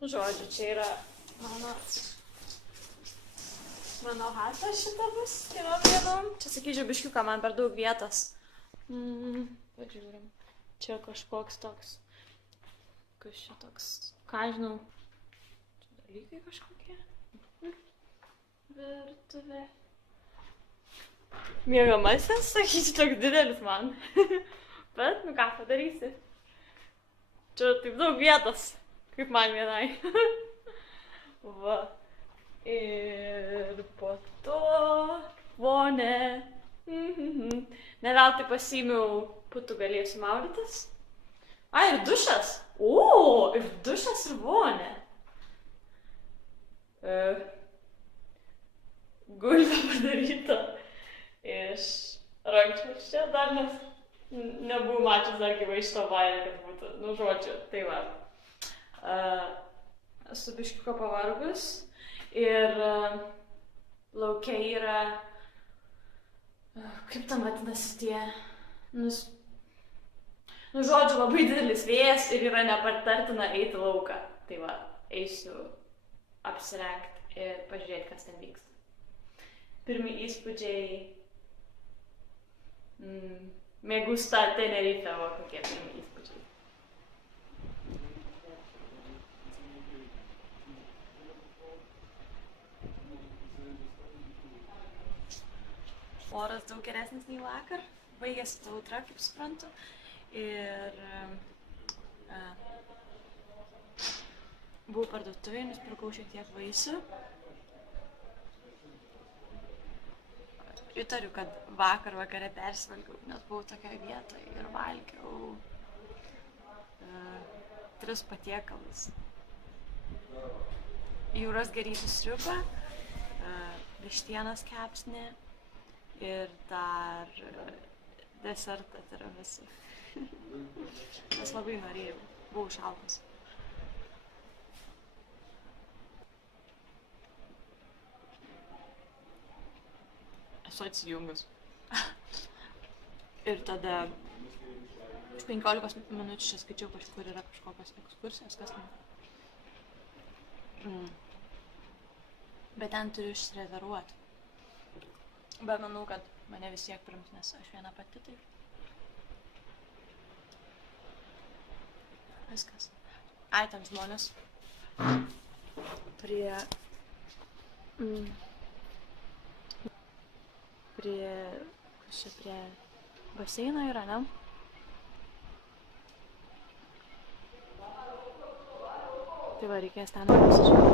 Žodžiu, čia yra mano hata šita bus keliom dienom. Čia sakyčiau biškiuką, man per daug vietos. Pažiūrim. Čia kažkoks toks. Kas čia toks? Ką žinau. Čia dalykai kažkokie. Virtuvė. Miegamasis, sakyčiau, toks didelis man. Bet, nu ką padarysi. Čia taip daug vietos. Kaip man vienai. Va. Ir po to vonė. Ne veltui pasiėmiau putų galėsiu maudytis. A, ir dušas. O, ir dušas ir vonė. Gulbė padaryta iš rankšluosčio, dar nes nebuvau mačius dar gyvai šito bairį, kad būtų. Nu, žodžiu, tai va. Esu biškiuką pavargus ir laukia yra, kaip tam vadinasi tie, nu, žodžiu, labai didelis vėjas ir yra nepatartina eiti lauką. Tai va, eisiu apsirengti ir pažiūrėti, kas ten vyksta. Pirmi įspūdžiai, mėgusta Tenerife, va kokie pirmi įspūdžiai. Oras daug geresnis nei vakar, baigėsi ta audra, kaip suprantu, ir buvau parduotuvėje, nusipirkau šiek tiek vaisių. Įtariu, kad vakar vakare persivalgiau, nes buvau tokioje vietoje ir valgiau 3 patiekalus. Jūros gėrybių sriubą, vištienos kepsnį ir dar desertą tiramisu. Nes labai norėjau, buvau šaltas. Esu atsijungus. Ir tada už 15 minučių čia skaičiau kažkur yra kažkokios ekskursijos, kas ten. Bet ten turiu išsireveruoti. Bet manau, kad mane vis tiek priims, nes aš viena pati taip. Viskas. Ai, ten žmonės prie baseino yra, ne? Tai va, reikės ten pasižiūrėti.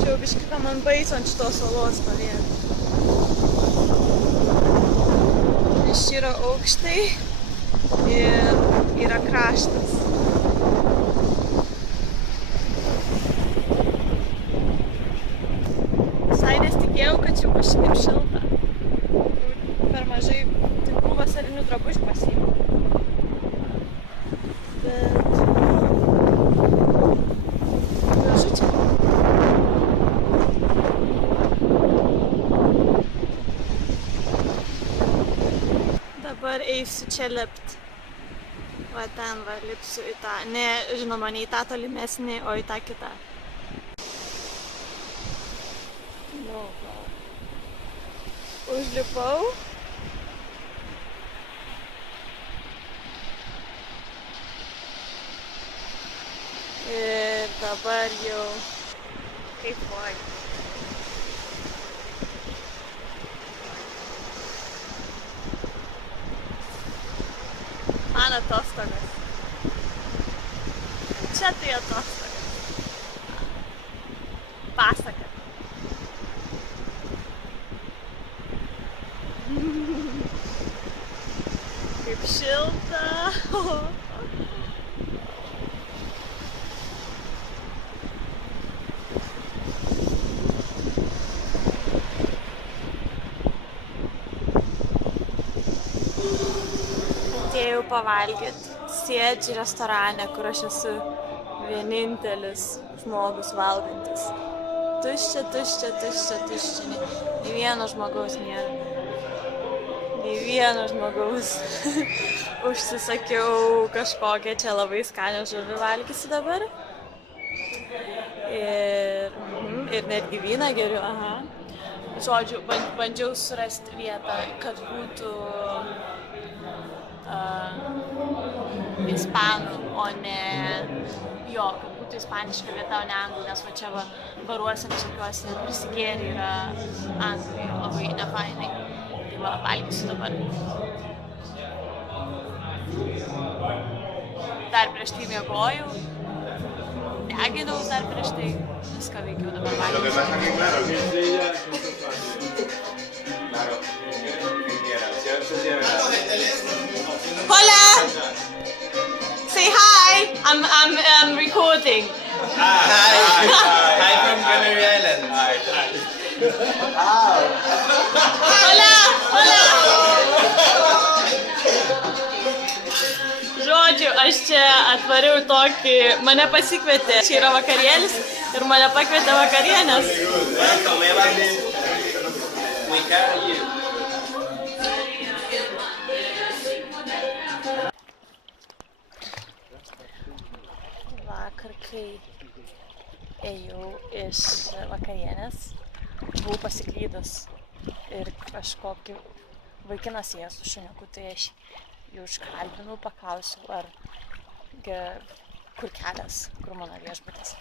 Čia biškį man baisu ant šitos salos stovėti. Iš čia yra aukštai ir yra kraštas. Visai nesitikėjau, kad čia bus šitaip šilta. Per mažai tikrų vasarinių drabužių pasiėmiau. Bet gražu čia. Dabar eisiu čia lipt. Va ten va lipsiu į tą, ne, žinoma, ne į tą tolimesnį, o į tą kitą. Nu, va. Užlipau. Ir dabar jau kaifuoju. Man atostogas. Čia tai atostogas. Pasaka. Kaip šilta. Atėjau pavalgyti. Sėdžiu restorane, kur aš esu vienintelis žmogus valgantis. Tuščia. Nei vieno žmogaus nėra. Nei vieno žmogaus. Užsisakiau kažkokią čia labai skanią žuvį valgysiu dabar. Ir netgi vyną geriu, aha. Žodžiu, bandžiau surasti vietą, kad būtų ispanų, o ne kad būtų ispaniška vieta, o ne anglų, nes va čia baruose visokiuose prisigėrė yra anglai, labai nefainai. Tai va, valgysiu dabar. Dar prieš tai miegojau, deginau dar prieš tai, viską veikiau dabar valgysiu. Hola! Say hi! I'm recording. Hi from Canary Islands. Hola! Žodžiu, aš čia atvariau tokį, mane pasikvietė, čia yra vakarėlis ir mane pakvietė vakarienės. Vakar, kai ėjau iš vakarienės, buvau pasiklydus ir kažkokį vaikinas ėjo su šuniuku, tai aš jų užkalbinau, paklausiau, kur kelias, kur mano viešbutis.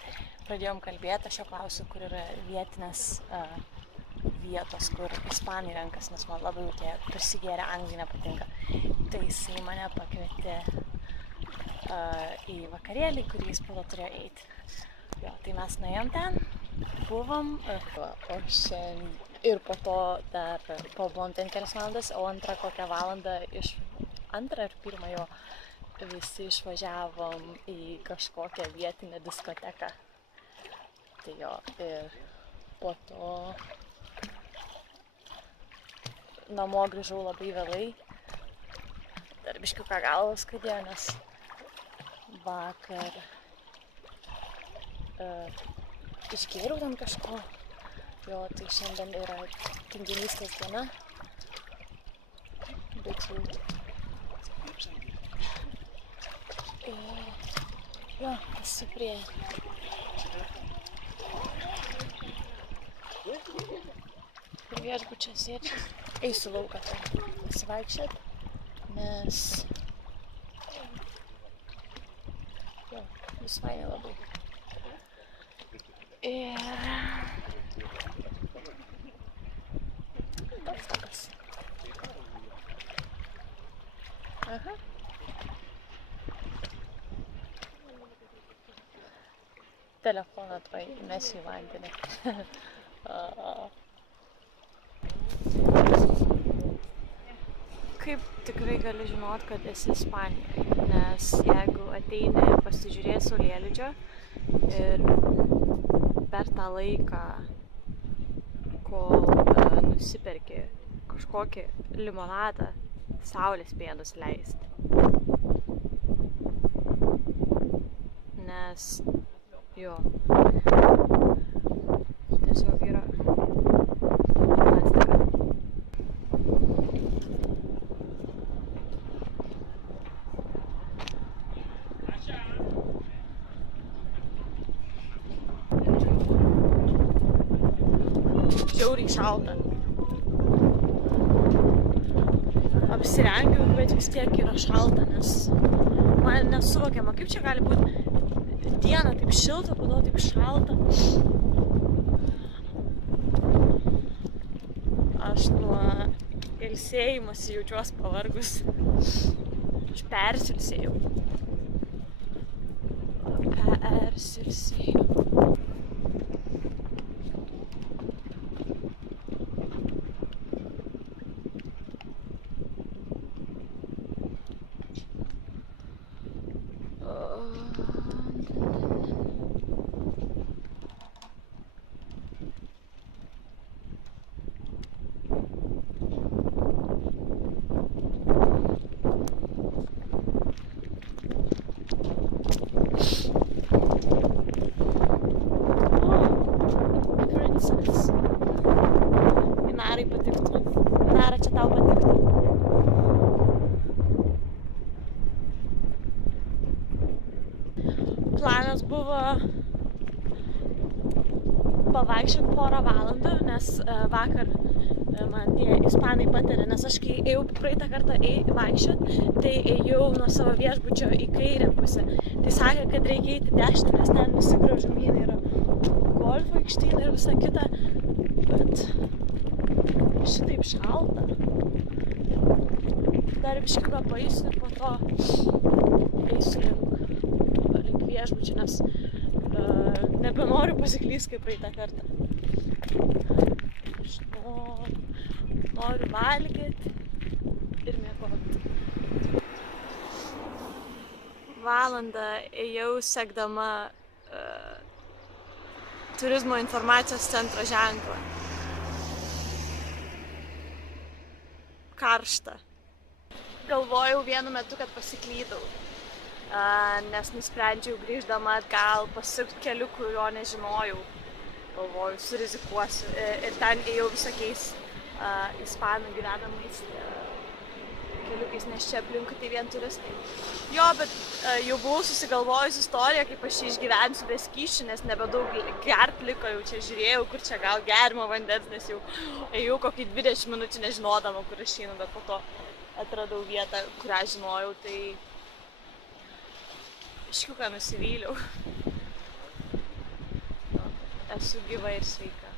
Pradėjom kalbėti, aš jo klausiau, kur yra vietinės vietos, kur ispanai renkas, nes man labai tie prisigėrę anglai nepatinka. Tai jisai mane pakvietė į vakarėlį, kurį jis po to turėjo eiti. Jo, tai mes nuėjom ten, buvom, ir po to dar pabuvom ten kelias valandas, o antrą kokią valandą antrą ir pirmą jo visi išvažiavom į kažkokią vietinę diskoteką. Tai jo, ir po to namo grįžau labai vėlai. Dar biškiuką galvą skaudėjo, nes vakar išgėriau ten kažko. Jo, tai šiandien yra tinginystės diena. Bet jau... Jo, esu prie viešbučio sėdžiu. Eisiu lauką ten pasivaikščiot, nes... Jo, bus fainai labai. Ir... Toks. Aha. Telefoną tuoj įmesiu į vandenį. Kaip tikrai gali žinot, kad esi Ispanijoje, nes jeigu ateini pasižiūrėti saulėlydžio ir per tą laiką, kol nusiperki kažkokį limonadą, saulė spėja nusileisti. Nes jo, tiesiog yra fantastika. Žiauriai šalta. Apsirengiau, bet vis tiek yra šalta, nes man nesuvokiama, kaip čia gali būti dieną taip šilta, po to taip šalta. Aš nuo ilsėjimosi jaučiuosi pavargus. Aš persilsėjau. pavaikščiot porą valandų, nes vakar man tie ispanai patarė, nes aš kai ėjau praeitą kartą vaikščiot, tai ėjau nuo savo viešbučio į kairę pusę. Tai sakė, kad reikia eiti dešinę, nes ten visi gražumynai yra golfo aikštynai ir visa kita, bet šitaip šalta. Dar biškį papaisiu ir po to eisiu link viešbučio, nes nebenoriu pasiklysti kaip praeitą kartą. Aš noriu valgyti ir miegoti. Valandą ėjau sekdama turizmo informacijos centro ženklą. Karšta. Galvojau vienu metu, kad pasiklydau, nes nusprendžiau grįždama atgal pasukti keliu, kurio nežinojau. Galvoju, surizikuosiu ir ten ėjau visokiais ispanų gyvenamais keliukais, nes čia aplinkui tai vien turistai. Jo, bet jau buvau susigalvojus istoriją, kaip aš čia išgyvensiu be skysčių, nes nebedaug gert liko, jau čia žiūrėjau, kur čia gal gerimo vandens, nes jau ėjau kokį 20 minučių nežinodama, kur aš einu, bet po to atradau vietą, kurią žinojau, tai iškiuką nusivyliau. Esu gyva ir sveika.